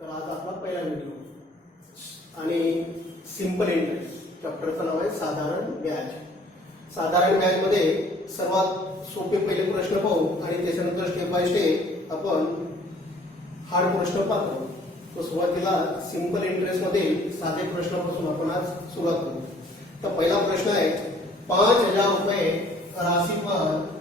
तर आज आपला पहिला व्हिडिओ आणि सिंपल इंटरेस्ट चॅप्टरचं नाव आहे साधारण व्याज. साधारण व्याज मध्ये सर्वात सोपे पहिले प्रश्न पाहू आणि त्याच्यानंतर स्टेप बाय स्टेप आपण हार्ड प्रश्न पाहतो. तो सुरुवातीला सिंपल इंटरेस्ट मध्ये साधे प्रश्नापासून आपण आज सुरुवात करू. तर पहिला प्रश्न आहे 5,000 रुपये राशि पर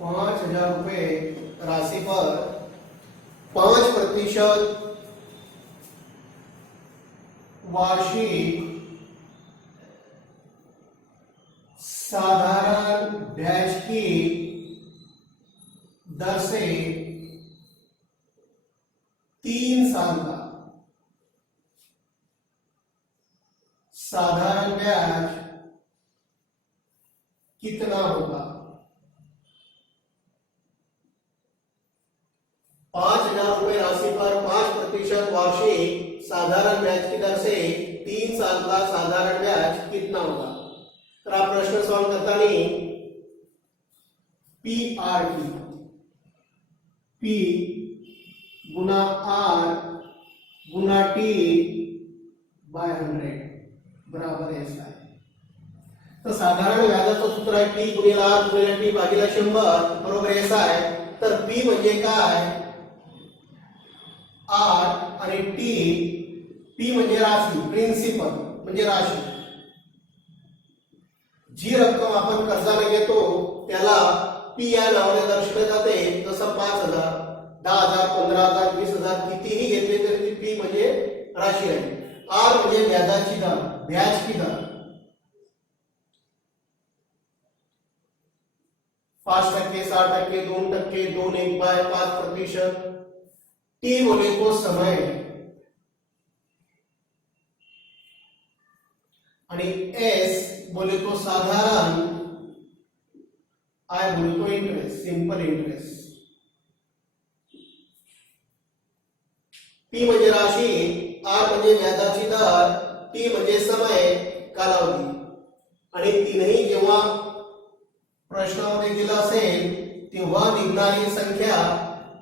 5,000 रुपये राशि पर 5% वार्षिक साधारण ब्याज की दर से 3 साल का साधारण ब्याज कितना होगा? 5,000 रुपये राशि पर 5% वार्षिक साधारण ब्याज की दर से 3 साल का साधारण ब्याज कितना होगा? तर हा प्रश्न सॉल्व करताना PRT P गुना R गुना T बाय 100 बराबर S आहे. तर साधारण व्याजाचं सूत्र आहे P गुणिले R गुणिले T भागिले 100 बरोबर S आहे. तर P म्हणजे काय? R आणि T म्हणजे राशी, प्रिन्सिपल म्हणजे राशी. जी रक्कम आपण कर्जाने घेतो त्याला P या नावाने दर्शवले जाते. जसं 5,000, 10,000, 15,000, 20,000 कितीही घेतले तरी ती P म्हणजे राशी आहे. R म्हणजे व्याजाची दर, ब्याज की दर. 5%, 6%, 2%, 2/5%. T बोले तो समय आणि S बोले तो साधारण, I बोले तो इंटरेस्ट, सिंपल इंटरेस्ट. P म्हणजे राशी, R म्हणजे व्याजाची दर, T म्हणजे समय, कालावधी. आणि तीनही जेव्हा प्रश्नामध्ये दिलं असेल तेव्हा निघणारी संख्या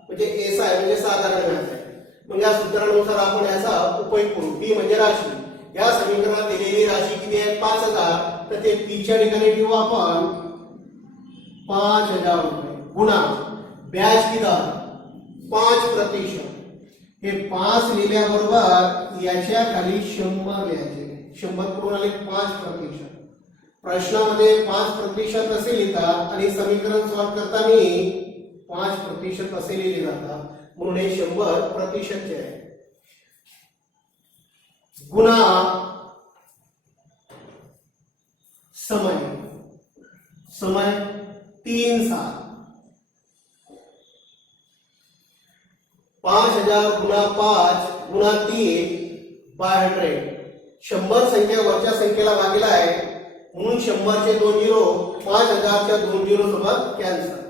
म्हणजे एस आहे, म्हणजे साधारण व्याज आहे. मग या सूत्रानुसार आपण याचा उपयोग करू. P म्हणजे राशी. या समीकरणात दिलेली राशी किती आहे? 5,000. तर ते P च्या ठिकाणी ठेवू आपण 5,000 रुपये गुणा ब्याज की दर 5%. हे 5 लिहिल्याबरोबर याच्या खाली 100 लिहायचे. 100 करून आले 5%. प्रश्नामध्ये 5% असे लिहितात आणि समीकरण सॉल्व करताना 5% असे लिहिले जातात. म्हणून हे 100% आहे. गुणा समय, समय 3 साल. 5,000 गुणा 5 गुणा 3 बाय 100. 100 संख्या वरच्या संख्येला भागीला आहे म्हणून 100 चे 2 झिरो 5,000 च्या 2 झिरो सोबत कॅन्सल.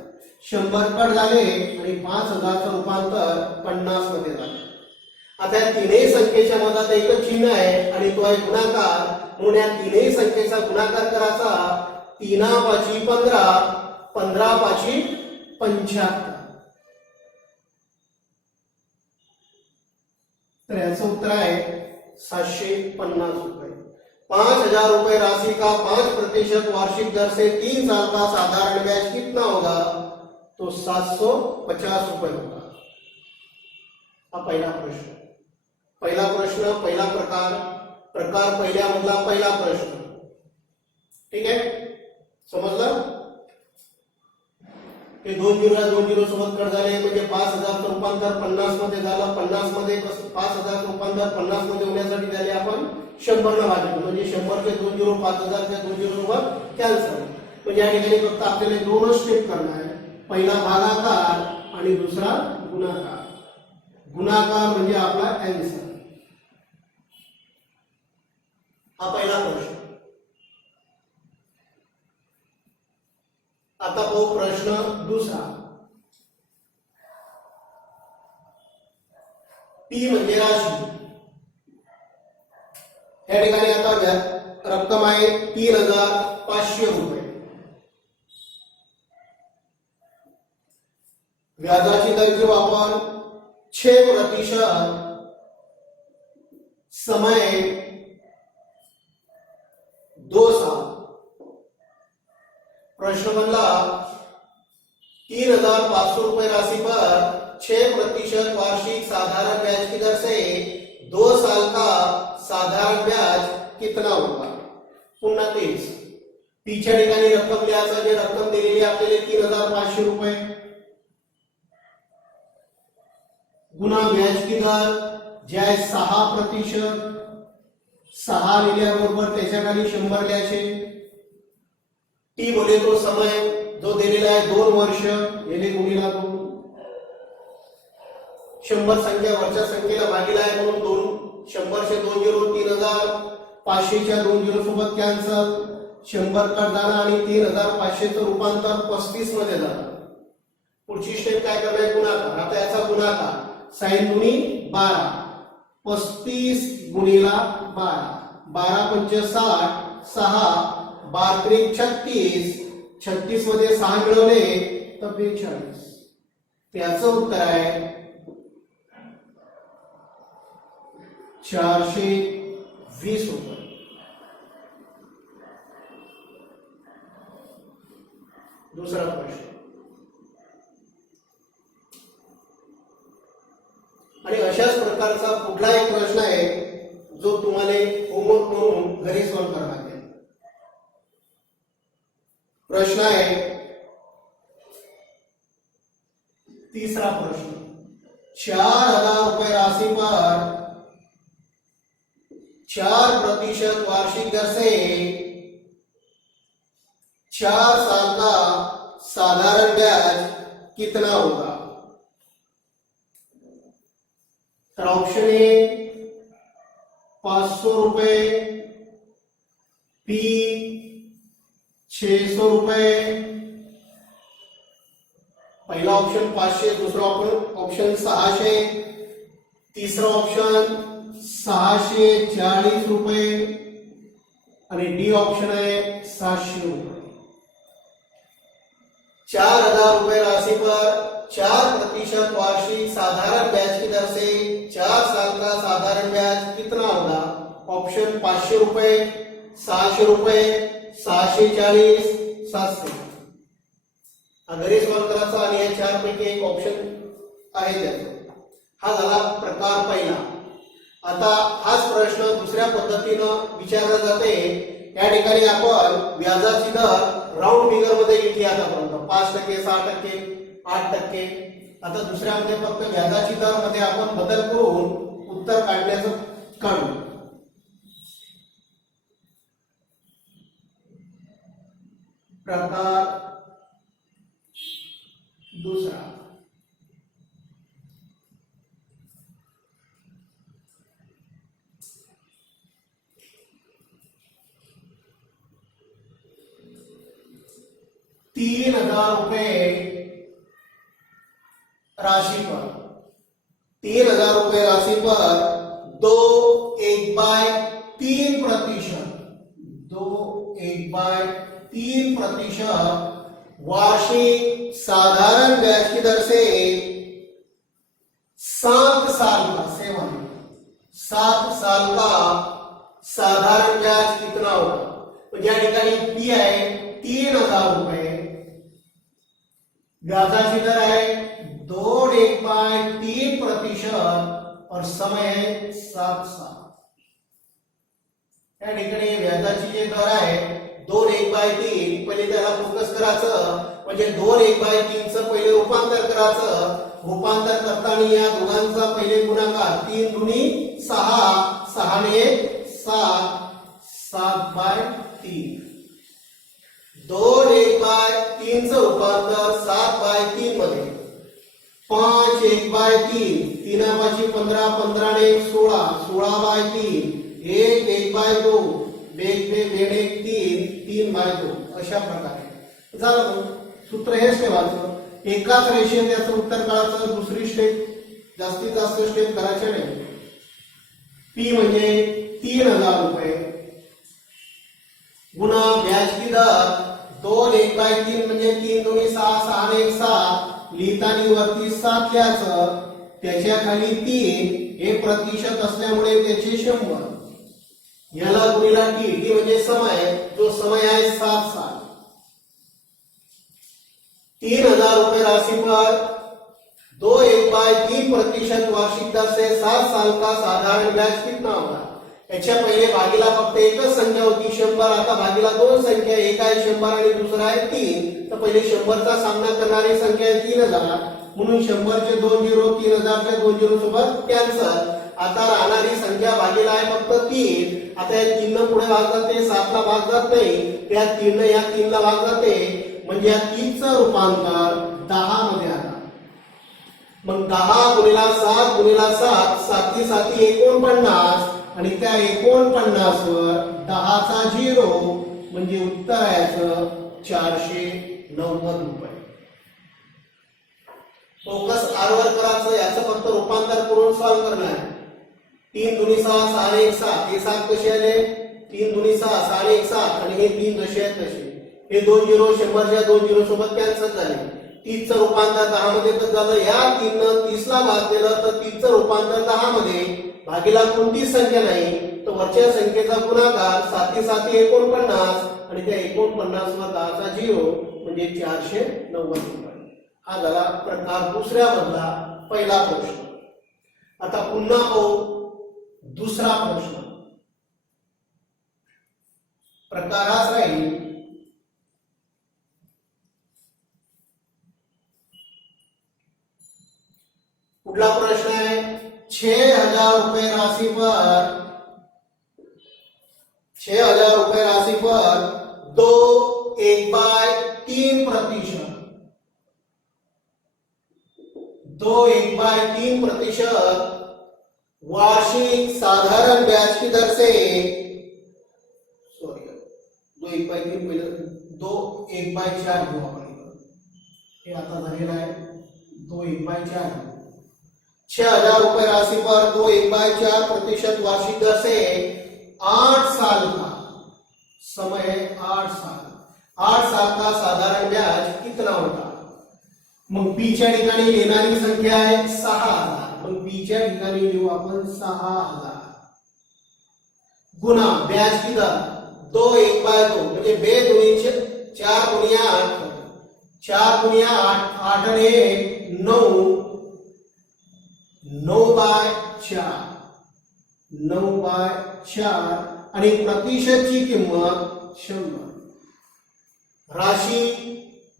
100 कट झाले आणि 5,000 चं रूपांतर 50 मध्ये झाले. आता या तीनही संख्येच्या मधात एकच चिन्ह आहे आणि तो आहे गुणाकार. म्हणून या तीनही संख्येचा गुणाकार करायचा. 3 × 15, 15 × 75. तर याचं उत्तर आहे 750 रुपये. 5,000 रुपये राशि का 5% वार्षिक दर से 3 साल का साधारण ब्याज कितना होगा? तो 750 रुपये होगा. हा पहिला प्रश्न. पहिला प्रश्न, पहिला प्रकार, प्रकार पहिल्यामधला पहिला प्रश्न. ठीक आहे, समजलं? ते 2 झिरो सोबत कट झाले म्हणजे 5,000 चं रूपांतर 50 मध्ये झालं. 50 मध्ये 5,000 चं रूपांतर 50 मध्ये होण्यासाठी झाले आपण 100 न भागले. म्हणजे 100 चे 2 झिरो 5,000 च्या 2 झिरो सोबत कॅन्सल. म्हणजे या ठिकाणी फक्त आपल्याला दोनच स्टेप करणार आहे. पहिला भागाकार आणि दुसरा गुणाकार. गुणाकार म्हणजे आपला आन्सर. हा पहिला प्रश्न. आता तो प्रश्न दुसरा. P म्हणजे राशी. या ठिकाणी आता रक्कम आहे आहे 3,500 रुपये. व्याजाची दर घेऊ आपण 6%, समय 2 साल. प्रश्न बनला 3,500 रुपए राशि पर 6% वार्षिक साधारण ब्याज की दर से 2 साल का साधारण ब्याज कितना होगा. पुन्हा तेच तीच्या ठिकाणी रक्कम लिहायचं. जे रक्कम दिलेली आपल्याला 3,500 रुपये गुणा ब्याज की दर जे आहे 6%. 6 लिहिल्याबरोबर त्याच्या खाली 100 लिहायचे. टी बोले तो समय जो दिलेला आहे 2 वर्ष, याने गुणिला 2. 100 संख्या वरच्या संख्येला भागीला आहे म्हणून 2. 100 चे 2 झिरो 3,500 च्या 2 झिरो सोबत कॅन्सल. 100 कट झाला आणि 3,500 चं रूपांतर 35 मध्ये झालं. पुढची स्टेप काय करणार, गुणाकार. आता याचा गुणाकार sin गुणी 12. 35 गुणिला 12. 12 पंच 60. 6 12 त्रिक 36. 36 मध्ये 6 मिळवले तर 42. त्याचं उत्तर आहे 420 रुपये. दुसरा प्रश्न. आणि अशाच प्रकारचा कुठला एक प्रश्न आहे जो तुम्हाला होमवर्क म्हणून घरी सॉल्व्ह करावा लागेल. प्रश्न आहे तीसरा प्रश्न. 4,000 रुपए राशि पर 4% वार्षिक दर से 4 साल का साधारण ब्याज कितना होगा. तर ऑप्शन ए 500 रुपए, बी 600 रुपए. पहिला ऑप्शन 500, दुसरा ऑप्शन 600, तिसरा ऑप्शन 640 रुपये आणि डी ऑप्शन आहे 700 रुपये. 4,000 रुपए राशि पर 4% वार्षिक साधारण ब्याज की दर से 4 साल का साधारण ब्याज कितना होगा. ऑप्शन 500 रुपये, 600 रुपये, 640, 700. घरी सॉल्व्ह करायचा आणि या 4 पैकी एक ऑप्शन आहे त्याचा. हा झाला प्रकार पहिला. आता हाच प्रश्न दुसऱ्या पद्धतीनं विचारला जाते. या ठिकाणी आपण व्याजाची दर राऊंड फिगर मध्ये घेतली आतापर्यंत 5%, 6%, 8%. आता दुसऱ्यामध्ये फक्त व्याजाची दर मध्ये आपण बदल करून उत्तर काढण्याचं काढू. प्रकार दूसरा. ₹3,000 राशि पर 3,000 रुपए राशि पर 2/1/3%, 2/1/3% वार्षिक साधारण ब्याज की दर से 7 साल का 7 साल का साधारण ब्याज कितना होगा. तो या ठिकाणी पी आहे 3,000 रुपये, व्याजाची दर आहे 2/1/3% और समय है 7 साल. या ठिकाणी व्याजाची जी दर आहे 2/1/3. पहिले त्याला फोकस करायचं म्हणजे 2/1/3 चं पहिले रूपांतर करायचं. रूपांतर करताना या दोघांचा पहिले गुणाकार 3 दुनी 6, 6 ने 7, 7/3. 2/1/3 चं रूपांतर 7/3 मध्ये 5/1/3. 3 15, 15 ने 16, 16/3. 1/2, 2/3, 3/2. अशा प्रकारे झालं. सूत्र हेच ठेवायचं. एकाच रेषेत याचं उत्तर काढायचं. दुसरी स्टेप जास्तीत जास्त स्टेप करायचे नाही. पी म्हणजे 3,000 रुपये, गुणा ब्याज की दर 2/1/3 म्हणजे 3 2 6 6 1 7 लिहिताना वरती 7 लिहायचं त्याच्या खाली 3 हे प्रतिशत असल्यामुळे त्याचे 100 याला गुणिला टी म्हणजे समय जो समय आहे 7 साल 3000 रुपए राशि पर 2/1/3 प्रतिशत वार्षिक दर से 7 साल का साधारण ब्याज कितना होगा। याच्या पहिले भागीला फक्त एकच संख्या होती 100 आता भागीला दोन संख्या एक आहे 100 आणि दुसरा आहे 3 तर पहिले 100 चा सामना करणारी संख्या आहे 3000 म्हणून 100 चे 2 झिरो 3000 चे 2 झिरो सोबत कॅन्सल आता राहणारी संख्या भागीला आहे फक्त 3 आता या 3 न पुढे भाग जाते 7 ला भाग जात नाही त्या 3 न या 3 ला भाग जाते म्हणजे या 3 चं रूपांतर 10 मध्ये आलं मग 10 गुणिला 7 गुणिला 7 7 7 49 आणि त्या 49 वर 10 चा 0 म्हणजे उत्तर आहे याचं 490 रुपये फोकस आर वर करायचं याचं फक्त रूपांतर करून सॉल्व करणार आहे 3 दुनी 6 6 1 7 हे 7 कसे आले 3 दुनी 6 6 1 7 आणि हे 3 जसे आहेत तसे हे 2 झिरो 100 च्या 2 झिरो सोबत कॅन्सल झाले 30 चं रूपांतर 10 मध्ये तर झालं या 3 न 30 ला भाग दिलं तर 30 चं रूपांतर 10 मध्ये भागीला कोणतीच संख्या नाही तर वरच्या संख्येचा गुणाकार 7 7 49 आणि त्या 49 वर 10 चा 0 म्हणजे 490 रुपये हा झाला प्रकार दुसऱ्या मधला पहिला प्रश्न आता पुन्हा पाहू दुसरा प्रश्न प्रकार हाच राहील पुढला प्रश्न आहे 6000 रुपए राशि पर 6000 रुपए राशि पर 2/1/3 प्रतिशत 2/1/3 प्रतिशत वार्षिक साधारण ब्याज की दर से सॉरी 2/1/3 पहिले 2/1/4 घेऊ आपण हे आता झालेला आहे 2/1/4 6000 रुपए राशि पर 2/1/4 प्रतिशत वार्षिक दर से 8 साल का समय 8 साल का साधारण ब्याज कितना होता मग पी च्या ठिकाणी येणारी संख्या आहे 6000 मग पी च्या ठिकाणी लिहू आपण 6000 गुणा ब्याज की दर 2/1/2 म्हणजे 2 दुनी 4 गुणिया 8 4 गुणिया 8 8 आणि 9 9/4 9/4 आणि प्रतिशतची किंमत 100 राशि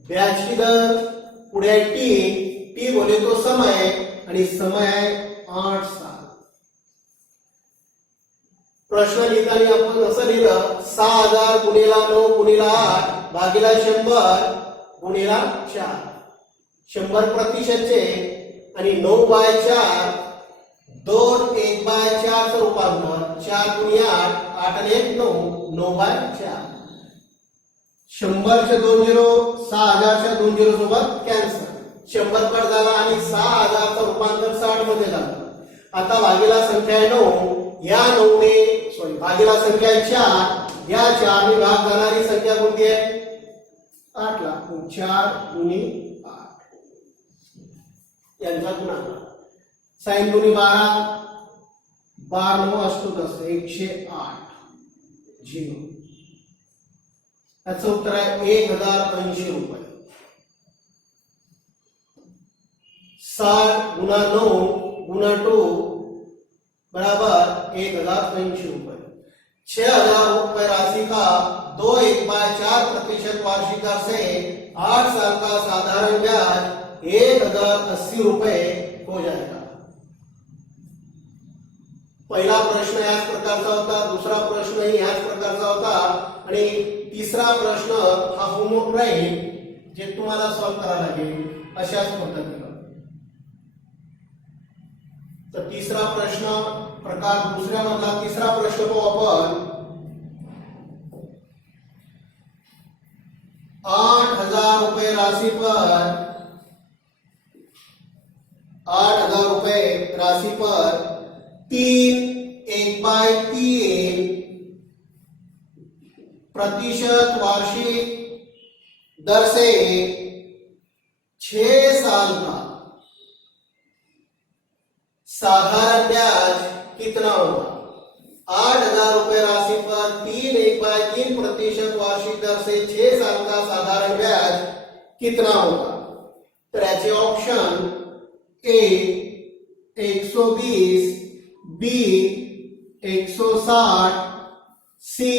ब्याज की दर पुढे टी बोले तो समय आणि समय आहे 8 साल प्रश्न लिहिताना आपण असं लिहिलं 6000 गुणिला 9 गुणिला 8 भागीला 100 गुणिला 4 100 प्रतिशतचे आणि 9/4 2/1/4 चं रूपांतर 4 गुणिले 8 8 आणि 1 9 9/4 100 चे 2 झिरो 6000 च्या 2 झिरो सोबत कॅन्सल 100 कट झाला आणि 6000 चं रूपांतर 60 मध्ये झालं आता भागीला संख्या आहे 9 या 9 ने सॉरी भागीला संख्या आहे 4 या 4 ने भाग जाणारी संख्या कोणती आहे 8 ला 4 गुणी 8 यांचा गुणाकार साइन गुणी 12 12 9 अष्टोदश 108 झिरो याचं उत्तर आहे 1080 रुपये 60 गुणा 9 गुणा 2 बराबर 1080 रुपये 6000 रुपए राशि का 2/1/4 प्रतिशत वार्षिक दर से 8 साल का साधारण ब्याज 1080 रुपए हो जाएगा पहिला प्रश्न याच प्रकारचा होता दुसरा प्रश्नही याच प्रकारचा होता आणि तिसरा प्रश्न हा होमवर्क राहील जे तुम्हाला सॉल्व करावा लागेल अशाच पद्धतीने तर तिसरा प्रश्न प्रकार दुसऱ्या मधला तिसरा प्रश्न पाहू आपण 8000 रुपए राशि पर 8000 रुपए राशि पर 3/1/3 प्रतिशत वार्षिक दर से 6 साल का साधारण ब्याज कितना होगा? 8,000 रुपए राशि पर 3.1/3% वार्षिक दर से 6 साल का साधारण ब्याज कितना होगा? तर याचे option A 120, B 160, C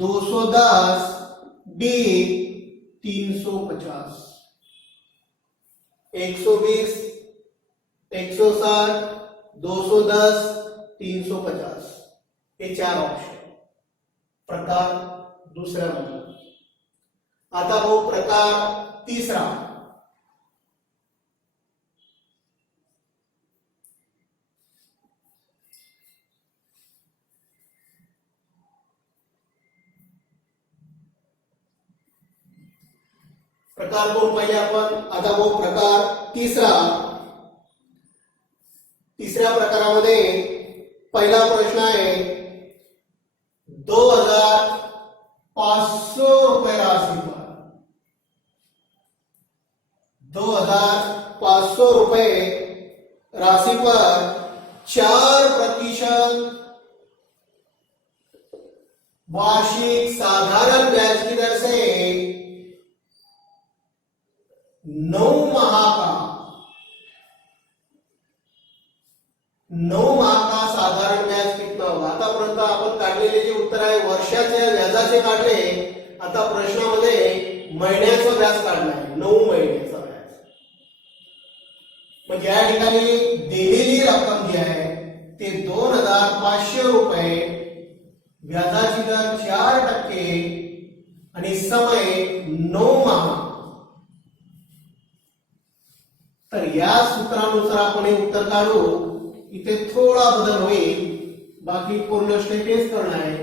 210, D 350. 120, 160, 210, 350 हे 4 ऑप्शन. प्रकार दुसरा बघा. आता भाऊ प्रकार तिसरा. प्रकार कोण पाहिजे आपण? आता भाऊ प्रकार तिसरा. तिसऱ्या प्रकारामध्ये पहिला प्रश्न आहे 2,500 रुपये राशि पर 2,500 रुपये राशि पर 4% वार्षिक साधारण ब्याज की दर से 9 माह का साधारण ब्याज कितना होगा? आतापर्यंत आपण काढलेले जे उत्तर आहे वर्षाच्या व्याजाचे काढले. आता प्रश्नामध्ये महिन्याचा व्याज काढला आहे, 9 महिन्याचा व्याज. म्हणजे या ठिकाणी दिलेली रक्कम जी आहे ते 2,500 रुपये, व्याजाची दर 4% आणि समय 9 माह. तर या सूत्रानुसार आपण हे उत्तर काढू. इथे थोडा बदल होईल, बाकी पूर्ण स्टेप हेच करणार आहे.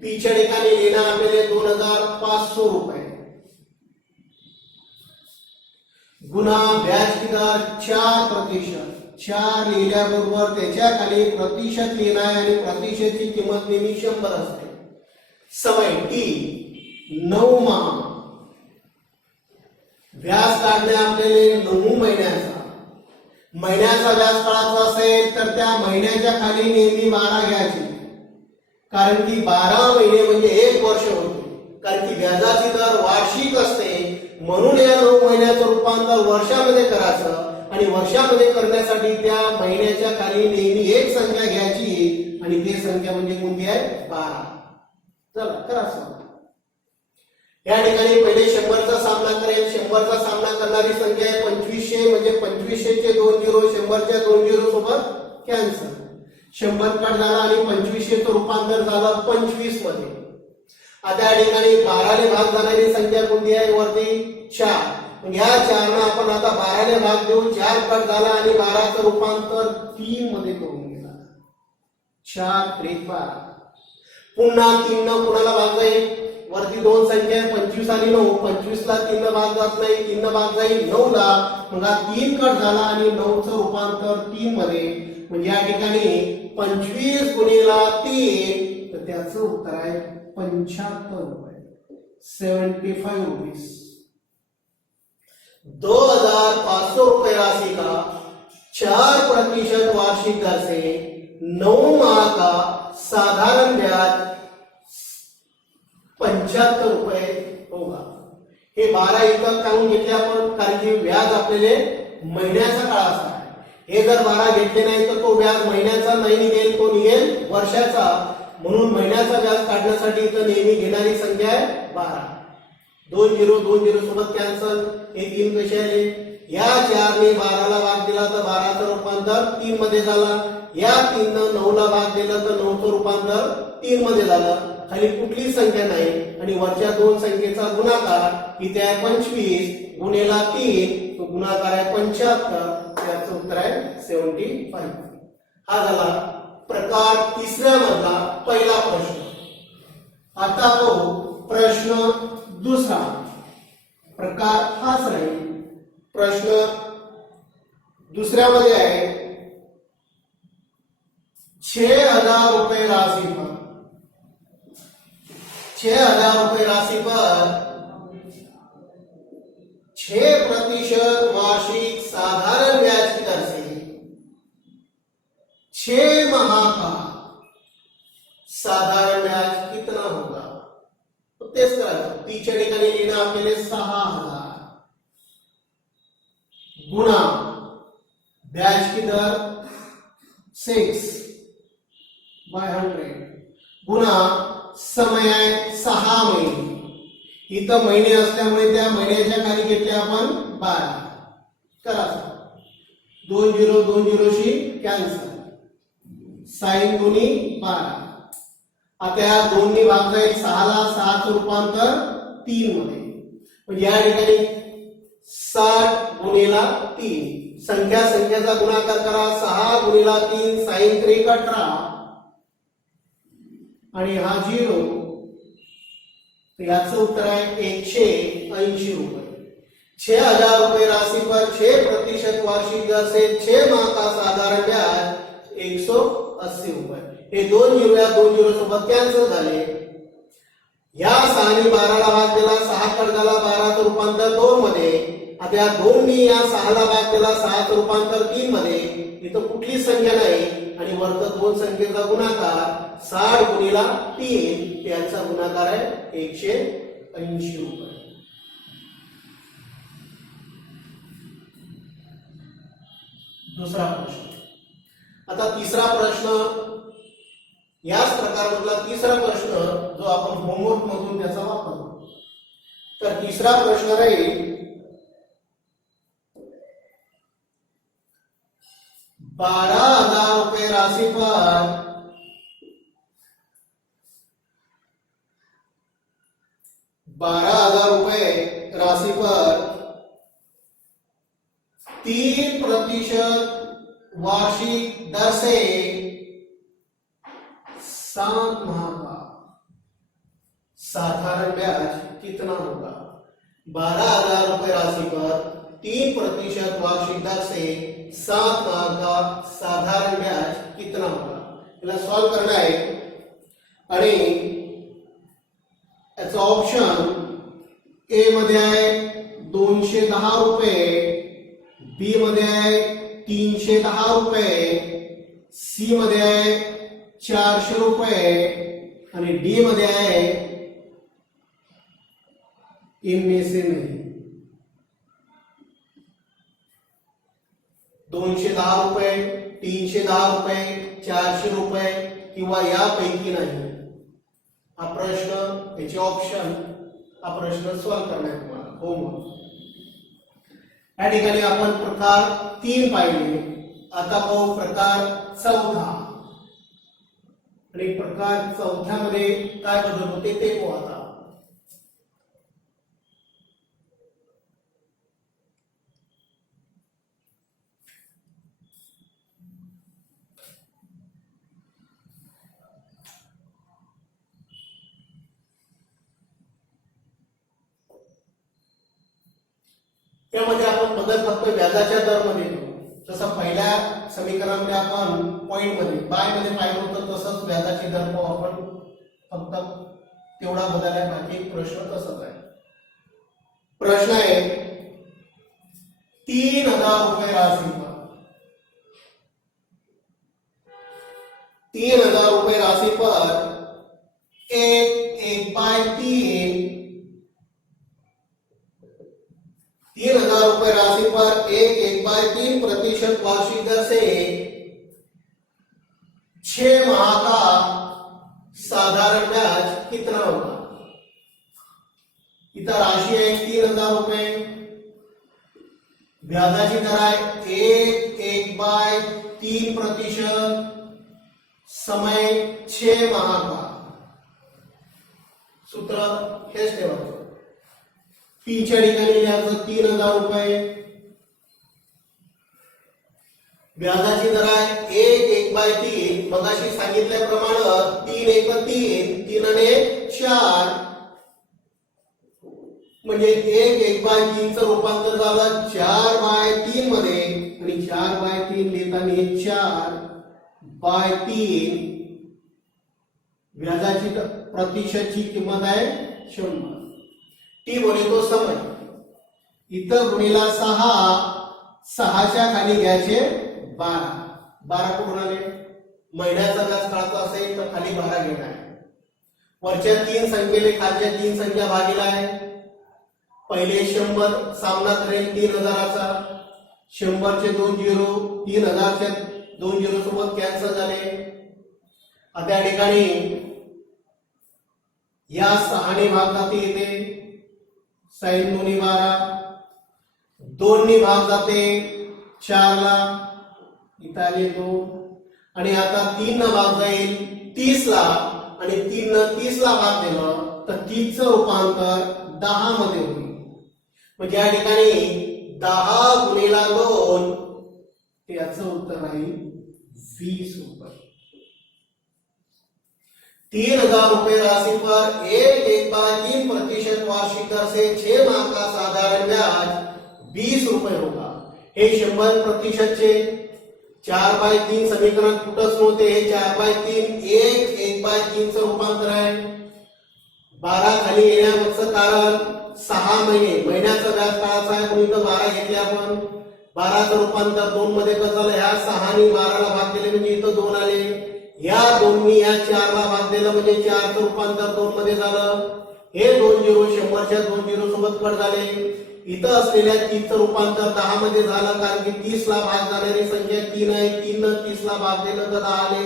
पीच्या ठिकाणी लिहिणार आपल्याला 2,500 रुपये गुणा ब्याज की दर 4%. 4 लिहिल्याबरोबर त्याच्या खाली प्रतिशत लिहिणार आणि प्रतिशतची किंमत नेहमी 100 असते. समय टी 9 माह. व्याज काढणे आपल्याला 9 महिन्याचा. महिन्याचा व्याज काढायचा असेल तर त्या महिन्याच्या खाली नेहमी 12 घ्यायची, कारण की 12 महिने म्हणजे 1 वर्ष होते. कारण की व्याजाची दर वार्षिक असते, म्हणून या 9 महिन्याचं रूपांतर वर्षामध्ये करायचं आणि वर्षामध्ये करण्यासाठी त्या महिन्याच्या खाली नेहमी एक संख्या घ्यायची आणि ती संख्या म्हणजे कोणती आहे? 12. चला करा. या ठिकाणी पहिले 100चा सामना करेल. 100चा सामना करणारी संख्या आहे 2500, म्हणजे 2500 चे 2 झिरो 100च्या 2 झिरो सोबत कॅन्सल. 100 कट झाला आणि 2500 चं रूपांतर झालं 25 मध्ये. आता या ठिकाणी 12 ने भाग जाणारी संख्या कोणती आहे? वरती 4. या 4 ने आपण आता 12 ने भाग देऊ. 4 कट झाला आणि 12 चं रूपांतर 3 मध्ये करून गेला. 4 3 12. पुन्हा 3 न कुणाला भाग जाईल? वरती 2 संख्या आहे 25 आणि 9. 25 ला 3 न भाग जात नाही, 3 न भाग जाईल 9 ला. मग हा 3 कट झाला आणि 9 चं रूपांतर 3 मध्ये. म्हणजे या ठिकाणी 25 गुणिला 3, तर त्याचं उत्तर आहे 75 रुपये. 75 रुपीस. 2,500 रुपये राशि का 4% वार्षिक दर से 9 माह का साधारण ब्याज 75 रुपये होगा. हे 12 इथं काढून घेतले आपण, कारण की व्याज आपल्याला महिन्याचा काळाचा आहे. हे जर 12 घेतले नाही तर तो व्याज महिन्याचा नाही निघेल, तो निघेल वर्षाचा. म्हणून महिन्याचा व्याज काढण्यासाठी इथं नेहमी घेणारी संख्या आहे 12. 2 झिरो 2 झिरो सोबत कॅन्सल. हे 3 कसे आले? या 4 ने 12 ला भाग दिला तर 12 चं रूपांतर 3 मध्ये झाला. या 3 न 9 ला भाग दिला तर 9 चं रूपांतर 3 मध्ये झालं. खाली कुठलीच संख्या नाही आणि वरच्या 2 संख्येचा गुणाकार इथे आहे 25 गुणिला 3, तो गुणाकार आहे 75. याचं उत्तर आहे 75. हा झाला प्रकार तिसऱ्या मधला पहिला प्रश्न. आता तो प्रश्न दुसरा. प्रकार हाच राहील. प्रश्न दुसऱ्यामध्ये आहे 6,000 रुपये राशि पर 6,000 रुपए राशि पर 6% वार्षिक साधारण ब्याज की दर से 6 माह का साधारण ब्याज कितना होगा? तो तेच करायचं. तीच्या ठिकाणी लिहिणं आपल्याला 6,000 गुणा ब्याज की दर 6/100 गुणा समय आहे 6 महिने. इथं महिने असल्यामुळे त्या महिन्याच्या खाली घेतले आपण 12. करा 20 शी कॅन्सल. साइन दोन्ही 12. आता या दोन्ही भाग जाईल 6 ला 6चं रूपांतर 3 मध्ये. म्हणजे या ठिकाणी 60 गुणिला 3 संख्याचा गुणाकार करा. 6 गुणिला 3 साइन 3 18 आणि हा 0. याचं उत्तर आहे 180 रुपये. 6,000 रुपये राशि पर 6% वार्षिक दर से 6 माह का साधारण ब्याज 180 रुपये. हे 2 0 सोबत कॅन्सल झाले. या 6 ने 12 ला भाग दिला 6 कट झाला 12चं रूपांतर 2 मध्ये. आता या 2 ने या 6 ला भाग दिला 6चं रूपांतर 3 मध्ये. इथं कुठलीच संख्या नाही आणि वरती 2 संख्येचा गुणाकार 60 गुणिला 3 यांचा गुणाकार आहे 180 रुपये. दुसरा प्रश्न. आता तिसरा प्रश्न याच प्रकारमधला तिसरा प्रश्न जो आपण होमवर्क मधून त्याचा वापर. तर तिसरा प्रश्न राहील 12,000 रुपये राशि पर 12,000 रुपए राशि पर 3% वार्षिक दर से 7 माह का साधारण ब्याज कितना होगा? 12,000 रुपए राशि पर 3% वार्षिक दर से 7 माह का साधारण ब्याज कितना होगा? याला सॉल्व करना आहे आणि याचा ऑप्शन ए मध्ये आहे 210 रुपये, बी मध्ये आहे 310 रुपये, सी मध्ये आहे 400 रुपये आणि डी मध्ये आहे इनमें से नहीं. 210 रुपये, 310 रुपये, 400 रुपये किंवा यापैकी नाही. हा प्रश्न याचे ऑप्शन हा प्रश्न सॉल्व करण्यात तुम्हाला होमवर्क. या ठिकाणी आपण प्रकार 3 पाहिले. आता पाहू प्रकार 4. आणि प्रकार 4 मध्ये काय बदल होते ते पाहू. आता त्यामध्ये आपण बदल फक्त व्याजाच्या दर मध्ये करू. जसं पहिल्या समीकरणामध्ये आपण पॉइंट मध्ये बाय मध्ये पाहिलं होतं तसंच व्याजाची दर पाहू आपण. फक्त तेवढा बदल आहे, बाकी प्रश्न तसंच आहे. प्रश्न आहे 3,000 रुपये राशि पर 3,000 रुपये राशि पर 1/3 3,000 रुपए राशि पर 1/3% वार्षिक दर से 6 माह का साधारण ब्याज कितना होगा? इथं राशि आहे 3,000 रुपये, ब्याजाची दर आहे 1/3%, समय 6 माह का. सूत्र हेच ठेवायचं. पीच्या ठिकाणी लिहायचं 3,000 रुपये, व्याजाची दर आहे 1/3. मगाशी सांगितल्याप्रमाणे 3 × 3 3 आणि 4 म्हणजे 1/3 चं रूपांतर झालं 4/3 मध्ये आणि 4/3 लिहिताना 4/3 व्याजाची प्रतिशतची किंमत आहे 100. टी बनवतो समय. इथं गुणिला 6, 6च्या खाली घ्यायचे 12. 12 कुठून आले? महिन्याचा व्याज काढायचा असेल तर खाली 12 घेणार आहे. वरच्या 3 संख्येले खालच्या 3 संख्या भागीला आहे. पहिले 100 सामना करेल 3000चा. 100चे 2 झिरो, 3000च्या 2 झिरो सोबत कॅन्सल झाले. आता या ठिकाणी या 6ने भाग जाते येते. 6 दोन्ही 12, 2 ने भाग जाते 4 ला, इथं आले 2. आणि आता 3 न भाग जाईल 30 ला, आणि 3 न 30 ला भाग दिलं तर 30 चं रूपांतर 10 मध्ये होईल. म्हणजे या ठिकाणी 10 गुणिला 2, त्याचं उत्तर राहील 20 रुपये. 3000 रुपए राशि पर 1/3% वार्षिक दर से 6 माह का साधारण ब्याज 20 रुपए होगा. हे 100% चे 4/3 समीकरण कुठंच नव्हते. हे 4/3 1/3 चं रूपांतर आहे. 12 खाली येण्यामागचं कारण 6 महिने महिन्याचा व्याज काढायचा आहे म्हणून इथं 12 घेतले आपण. 12चं रूपांतर 2 मध्ये कसं झालं? ह्या 6 ने 12 ला भाग दिले म्हणजे इथं 2 आले. या 2 ने या 4 ला भाग दिला म्हणजे 4चं रूपांतर 2 मध्ये झालं. हे 2 झिरो 100च्या 2 झिरो सोबत कट झाले. इथं असलेल्या 30चं रूपांतर 10 मध्ये झालं कारण की 30 ला भाग जाणारी संख्या 3 आहे. 3 न 30 ला भाग दिलं तर 10 आले.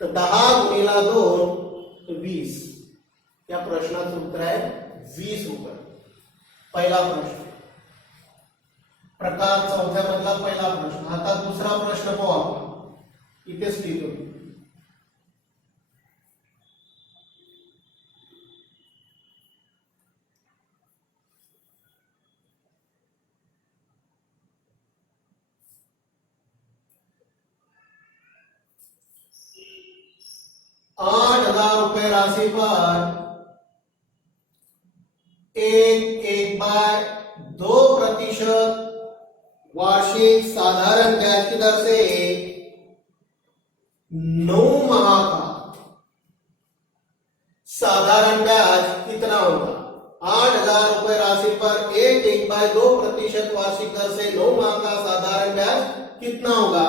तर 10 गुणिला 2 20. या प्रश्नाचं उत्तर आहे 20 रुपये. पहिला प्रश्न. प्रकार 4थ्या मधला पहिला प्रश्न. आता दुसरा प्रश्न पाहू आपण. इथेच लिहितो. 8000 रुपए राशि पर 1/2% वार्षिक साधारण ब्याज की दर से 9 माह का साधारण ब्याज कितना होगा? 8000 रुपए राशि पर 1/2% वार्षिक दर से 9 माह का साधारण ब्याज कितना होगा?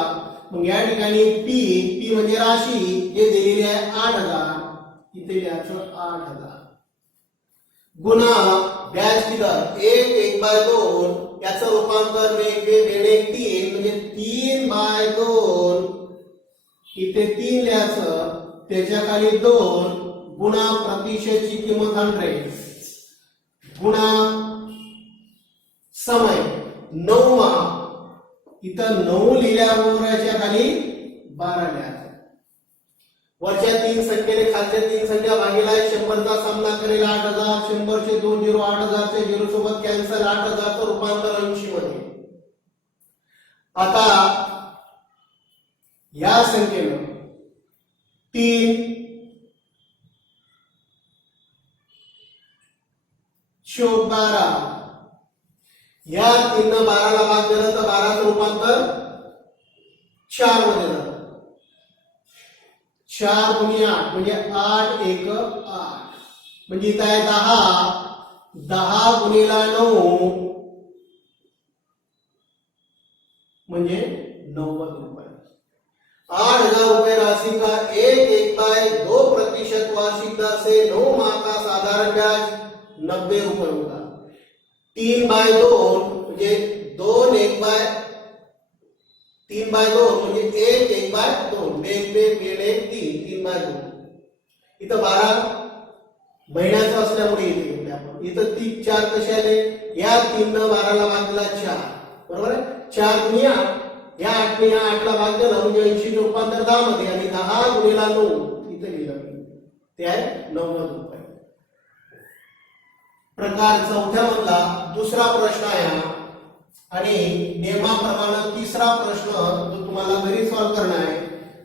मग या ठिकाणी पी म्हणजे राशी जे दिलेली आहे 8000, इथे लिहायचं 8000 गुणा ब्याज की दर 1/2, याचं रूपांतर वेगळे 3 म्हणजे 3/2, इथे 3 लिहायचं, त्याच्या खाली 2 गुणा प्रतिशतची किंमत 100 गुणा समय 9 माह, इथं 9 लिहिल्यावर याच्या खाली 12 लिहायचं. वरच्या 3 संख्येने खालच्या 3 संख्या भागीला 100चा सामना करेल 8000, 100चे 2 झिरो 8000चे झिरो सोबत कॅन्सल, 8000चं रूपांतर 80 मध्ये. आता या संख्येनं 3 शोध 12, या 3 न 12 ला भाग दिला तर 12चं रूपांतर 4 मध्ये झालं. 4 गुणिले 8 म्हणजे 8 1 8, म्हणजे इथं आहे 10 गुणिला 9 म्हणजे 90 रुपये. 8000 रुपए राशि का 1/2% वार्षिक दर से 9 माह का साधारण ब्याज 90 रुपये होगा. 3/2 म्हणजे 3/2 म्हणजे 1/2 वेगळे 3/2. इथं 12 महिन्याचं असल्यामुळे इथे आपण इथं 3 4 कसे आले? या 3 न 12 ला भाग दिला 4, बरोबर आहे. 4 गुणिले 8, या 8 ने 8 ला भाग दिला म्हणजे 80 चे रूपांतर 10 मध्ये, आणि 10 गुणिला 9 इथे लिहिलं ते आहे 90 रुपये. प्रकार 4थ्या मधला दुसरा प्रश्न आहे आणि नियमाप्रमाणे तिसरा प्रश्न जो तुम्हाला घरी सॉल्व्ह करणार आहे.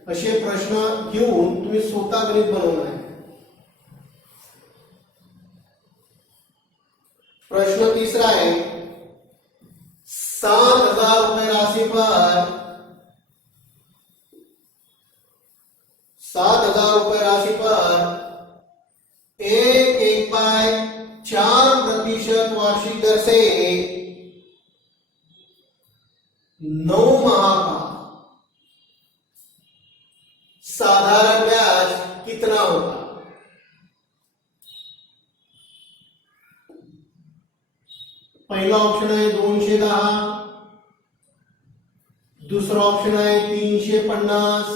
असे प्रश्न घेऊन तुम्ही स्वतः गणित बनवणार आहे. प्रश्न तिसरा आहे 7000 रुपए राशि पर 7000 रुपए राशि पर से 9 माह का साधारण ब्याज कितना होगा? पहिला ऑप्शन आहे 210, दुसरा ऑप्शन आहे 350,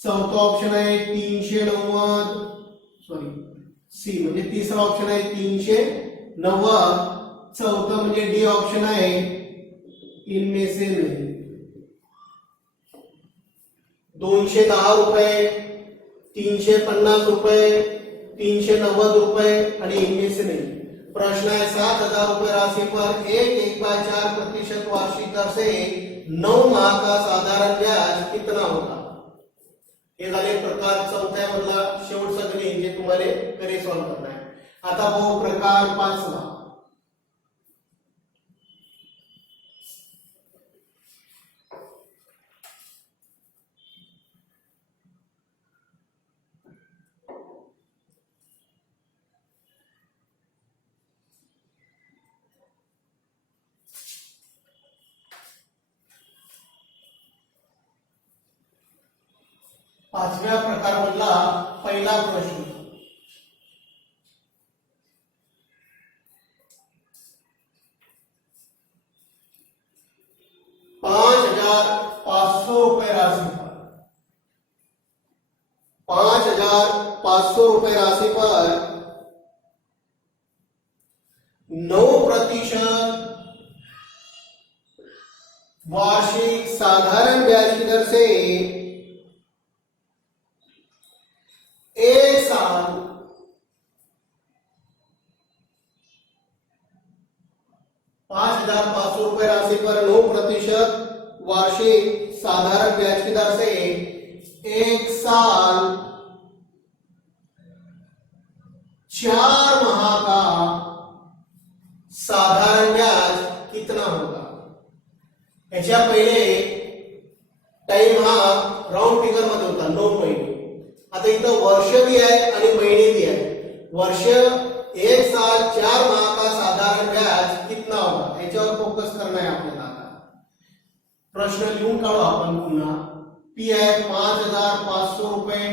चौथा ऑप्शन आहे 390, सॉरी सी म्हणजे तिसरा ऑप्शन आहे 390, चौथा म्हणजे डी ऑप्शन आहे इनमें से नहीं. 210 रुपये, 350 रुपये, 390 रुपये आणि इनमें से नहीं. प्रश्न है 7,000 रुपए राशि पर 1/4% वार्षिक दर से 9 माह का साधारण ब्याज कितना होगा? हे झाले प्रकार चौथ्या मधला शेवटचा गणित जे तुम्हाला घरी सॉल्व्ह करणार आहे. आता पाहू प्रकार 5वा. पाचव्या प्रकार मधला पहिला प्रश्न. ₹5,500 राशि पर 5,500 रुपए राशि पर 9% वार्षिक साधारण ब्याज की दर से 1 साल 5,500 रुपए राशि पर 9% वार्षिक साधारण ब्याज की दर से 1 साल 4 माह का साधारण ब्याज कितना होगा? याच्या पहिले टाइम हा राउंड फिगर मध्ये होता 9 महिने. आता इथं वर्ष भी आहे आणि महिने भी आहे. वर्ष 1 साल 4 माह का साधारण ब्याज कितना होगा याच्यावर फोकस करना है आपल्याला. आता प्रश्न लिहून काढू आपण पुन्हा. पी आहे 5,500 रुपये,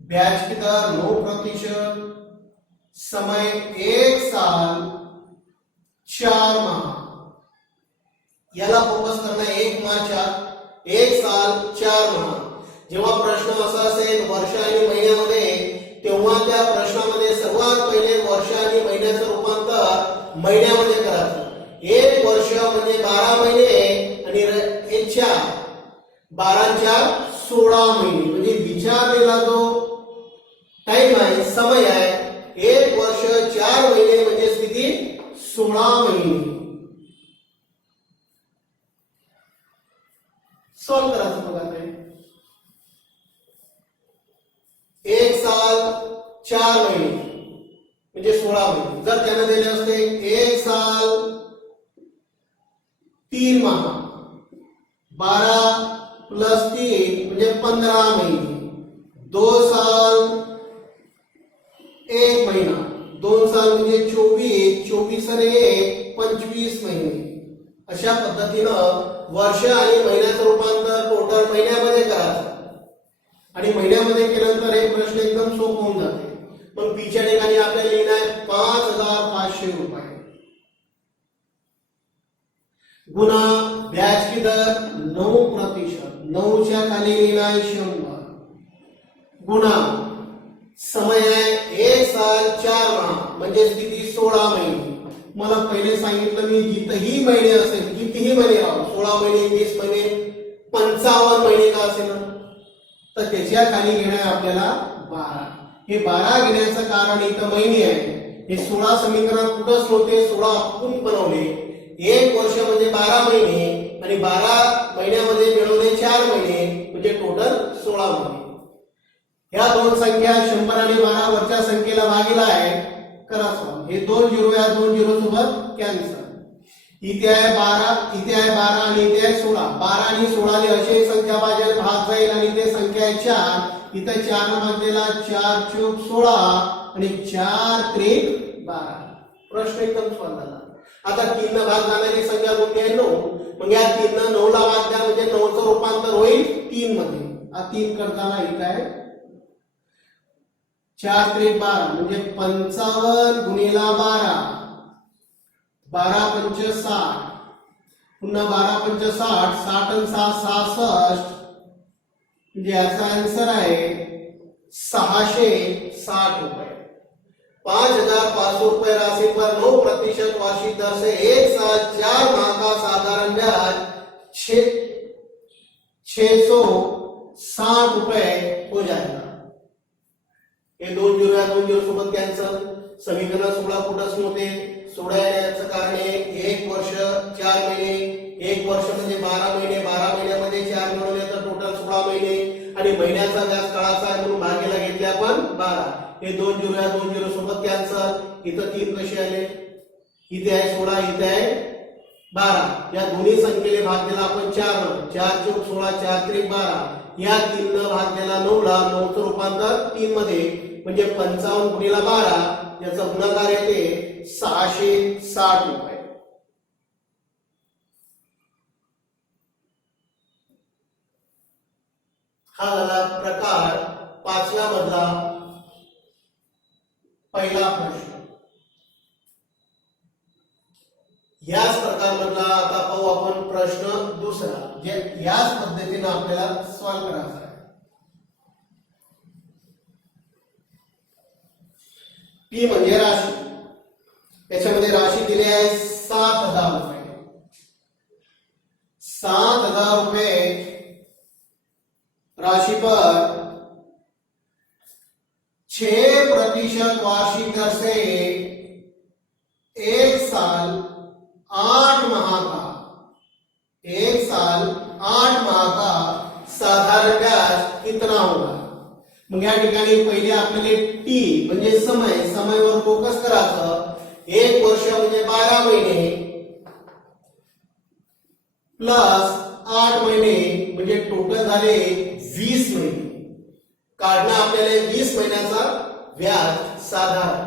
ब्याज की दर 9%, समय 1 साल 4 माह. याला फोकस करना है 1 साल 4 माह. जेव्हा प्रश्न असा असेल वर्ष आणि महिन्यामध्ये, तेव्हा त्या प्रश्नामध्ये सर्वात पहिले वर्ष आणि महिन्याचं रूपांतर महिन्यामध्ये करायचं. 1 वर्ष म्हणजे 12 महिने आणि 12 16 महिने. म्हणजे विचारलेला जो टाइम आहे, समय आहे, 1 वर्ष 4 महिने म्हणजे स्थिती 16 महिने. सॉल्व करायचं बघा. 1 साल 4 महिने म्हणजे 16 महिने. जर त्याने दिले असते 1 साल 3 माह, 12 + 3 म्हणजे 15 महिने, 2 साल 1 महिना, 2 साल म्हणजे 24 आणि 1 25 महिने. अशा पद्धतीनं वर्ष आणि महिन्याचं रूपांतर टोटल महिन्यामध्ये करायचं. आणि महिन्यामध्ये केल्यानंतर हे प्रश्न एकदम सोपं होऊन जाते. पण पीच्या ठिकाणी आपल्याला लिहिणं आहे 5,500 रुपये गुणा ब्याज की दर 9%, 9 च्या खाली लिहिणं आहे 100, गुणा समय आहे 1 साल 4 माह म्हणजे स्थिती 16 महिने. मला पहिले सांगितलं मी जिथेही महिने असेल, कितीही महिने राहू, 16 महिने, 20 महिने, 55 महिने का असेल, तर त्याच्या खाली घेणं आहे आपल्याला 12. हे 12 घेण्याचं कारण इथं महिने आहे. हे 16 समीकरण कुठंच नव्हते, 16 आपण बनवले. 1 वर्ष म्हणजे 12 महिने आणि 12 महिन्यामध्ये मिळवले 4 महिने म्हणजे टोटल 16 महिने. ह्या दोन संख्या 100 आणि 12 वरच्या संख्येला भागीला आहे. करा सॉल्व. हे 2 झिरो या 2 झिरो सोबत कॅन्सल. इथे आहे 12, इथे आहे 12 आणि इथे आहे 16. 12 आणि 16 ने अशी संख्या भागेल भाग जाईल आणि ते संख्या आहे 4. इथं 4 भागलेला 4 चौक 16 आणि 4 त्रिक 12. प्रश्न एकदम सोपा झाला. आता 3 न भाग जाणारी संख्या कोणती आहे? 9. मग या 3 न 9 ला भाग द्या म्हणजे 9चं रूपांतर होईल 3 मध्ये. हा 3 करताना इथं आहे 4 त्रिक 12 म्हणजे 55 गुणिला 12, 12 पंच 60, पुन्हा 12 पंच 60, 60 आणि 6 66, म्हणजे याचा आन्सर आहे 660 रुपये. 5,500 रुपये राशि पर 9% वार्षिक दर से एक साथ 4 माह का साधारण ब्याज 660 रुपए हो जाएगा. हे 2 0 या 2 0 सोबत कॅन्सल. समीकरण 16 कुठंच होते. 16 येण्याचं कारण आहे 1 वर्ष 4 महिने, 1 वर्ष म्हणजे 12 महिने, 12 महिन्यामध्ये 4 मिळवले तर टोटल 16 महिने आणि महिन्याचा व्याज काळाचा आहे म्हणून भागीला घेतले आपण 12. हे 2 0 या 2 0 सोबत कॅन्सल. इथं 3 कसे आले? इथे आहे 16, इथे आहे 12. या दोन्ही संख्येला भाग दिला आपण 4 न. 4 चौक 16, 4 त्रिक 12. या 3 न भाग दिला 9 ला. 9चं रूपांतर 3 मध्ये म्हणजे 55 गुणिला 12 याचा गुणाकार येते 660 रुपये. हा झाला प्रकार 5व्या मधला पहिला प्रश्न. याच प्रकारमधला आता पाहू आपण प्रश्न दुसरा, जे याच पद्धतीने आपल्याला सॉल्व्ह करायचा आहे. पी म्हणजे राशी. त्याच्यामध्ये राशी दिली आहे 7,000 रुपये. 7,000 रुपये राशि पर 6% वार्षिक दर से 1 साल 8 माह का 1 साल 8 माह का साधारण ब्याज कितना होगा? मग या ठिकाणी पहिले आपल्याला टी म्हणजे समय, समयवर फोकस करायचं. 1 वर्ष म्हणजे 12 महिने प्लस 8 महिने म्हणजे टोटल झाले 20 महिने. काढणं आपल्याला 20 महिन्याचा व्याज साधारण.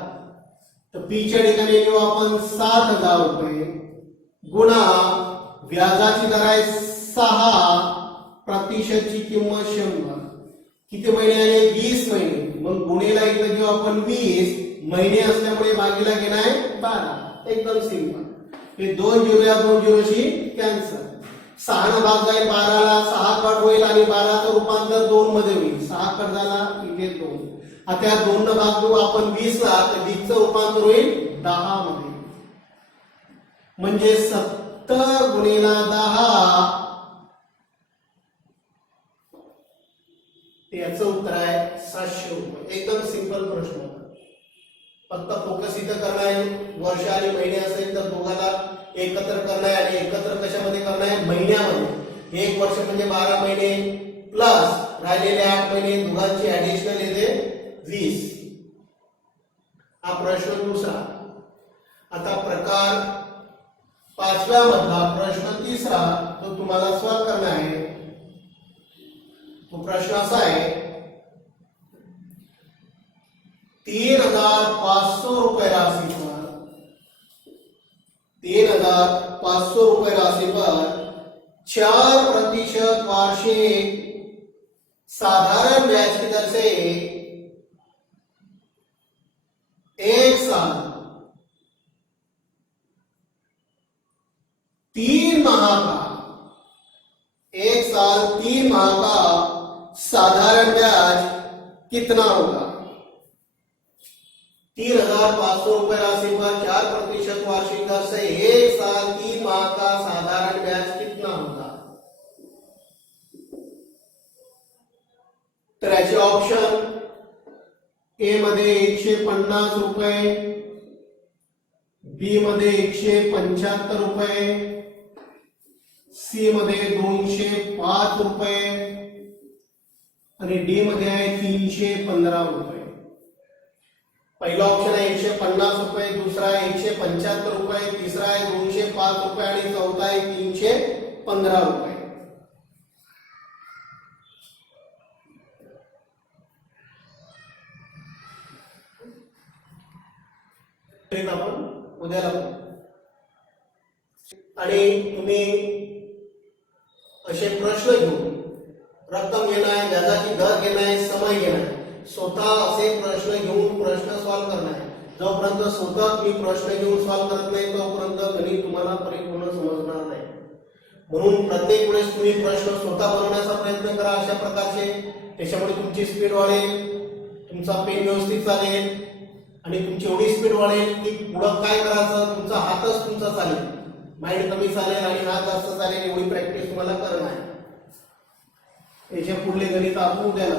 तर पी च्या ठिकाणी घेऊ आपण 7,000 रुपये गुणा व्याजाची दर आहे 6% ची किंमत 100. किती महिने आले? 20 महिने. मग गुणेला इथं घेऊ आपण 20 महिने असल्यामुळे भागीला घेणार आहे 12. एकदम सिंपल. हे 2 0 या 2 0 शी कॅन्सल. 6 न भाग जाईल 12 ला, 6 कट होईल आणि 12चं रूपांतर 2 मध्ये होईल. 6 कट झाला इथे 2. आता या 2 न भाग देऊ आपण 20 ला, तर 20चं रूपांतर होईल 10 मध्ये. म्हणजे 70 गुणिला 10 याचं उत्तर आहे 700 रुपये. एकदम सिंपल प्रश्न होता. फक्त फोकस इथं करणार आहे. वर्ष आणि महिने असेल तर दोघाला एकत्र करणार आहे आणि एकत्र कशामध्ये करणार आहे? महिन्यामध्ये. 1 वर्ष म्हणजे 12 महिने प्लस राहिलेले 8 महिने दोघांची ऍडिशनल येते 20. हा प्रश्न दुसरा. आता प्रकार 5व्या मधला प्रश्न तिसरा जो तुम्हाला सॉल्व्ह करणार आहे. तो प्रश्न असा आहे 3,500 रुपये राशि पर 3,500 रुपये राशि पर 4% वार्षिक साधारण ब्याज की दर से 1 साल 3 माह का 1 साल 3 माह का साधारण ब्याज कितना होगा? 3,500 रुपये राशि पर 4% वार्षिक दर से 1 साल 3 माह का साधारण ब्याज कितना होगा? तर याचे ऑप्शन ए मध्ये 150 रुपये, बी मध्ये 175 रुपये, सी मध्ये 205 रुपये आणि डी मध्ये आहे 315 रुपये. पहिला ऑप्शन आहे 150 रुपये, दुसरा आहे 175 रुपये, तिसरा आहे 205 रुपये आणि चौथा आहे 315 रुपये. गणित आपण उद्याला बघू. आणि तुम्ही असे प्रश्न घेऊन रक्कम घेणार, व्याजाची दर घेणार, समय घेणार, स्वतः असे प्रश्न घेऊन प्रश्न सॉल्व्ह करणार. जोपर्यंत स्वतः तुम्ही प्रश्न घेऊन सॉल्व्ह करत नाही तोपर्यंत गणित तुम्हाला परिपूर्ण समजणार नाही. म्हणून प्रत्येक वेळेस तुम्ही प्रश्न स्वतः बनवण्याचा प्रयत्न करा अशा प्रकारचे. त्याच्यामुळे तुमची स्पीड वाढेल, तुमचा पेन व्यवस्थित चालेल आणि तुमची एवढी स्पीड वाढेल की पुढं काय करायचं तुमचा हातच तुमचा चालेल, माइंड कमी चालेल आणि हात जास्त चालेल. एवढी प्रॅक्टिस तुम्हाला करणं आहे. याच्या पुढले गणित आपण उद्याला